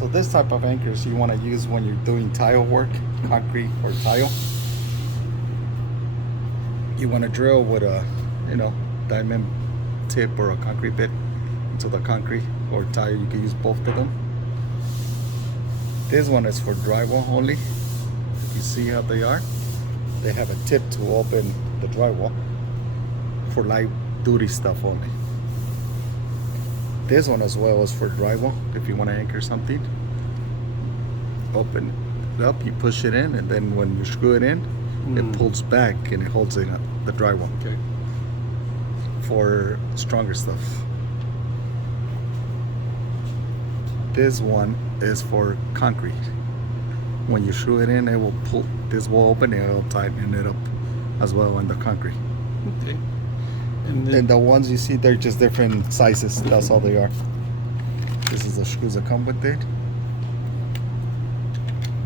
So this type of anchors you want to use when you're doing tile work, concrete or tile. You want to drill with a, diamond tip or a concrete bit into the concrete or tile. You can use both of them. This one is for drywall only. You see how they are? They have a tip to open the drywall for light duty stuff only. This one as well is for drywall. If you want to anchor something, open it up, you push it in, and then when you screw it in, it pulls back and it holds it up, the drywall. Okay. For stronger stuff. This one is for concrete. When you screw it in, it will pull, this will open and it will tighten it up as well in the concrete. Okay. And the ones you see, they're just different sizes. That's all they are. This is the screws that come with it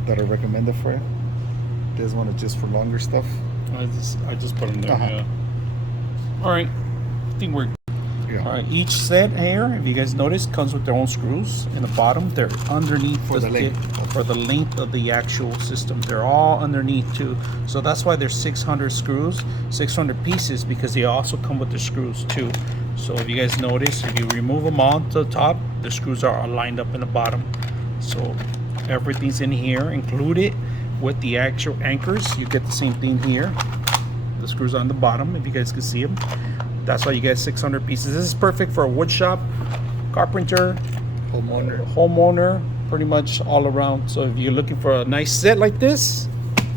that are recommended for you. This one is just for longer stuff. I just put them there. Uh-huh. Yeah. All right. I think we're. Yeah. All right. Each set here, if you guys notice, comes with their own screws in the bottom. They're underneath For the length. for the length of the actual system. They're all underneath too. So that's why there's 600 screws, 600 pieces, because they also come with the screws too. So if you guys notice, if you remove them on to the top, the screws are lined up in the bottom. So everything's in here, included with the actual anchors. You get the same thing here. The screws on the bottom, if you guys can see them. That's why you get 600 pieces. This is perfect for a wood shop, carpenter, homeowner, pretty much all around. So if you're looking for a nice set like this,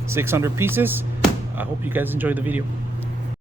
600 pieces, I hope you guys enjoyed the video.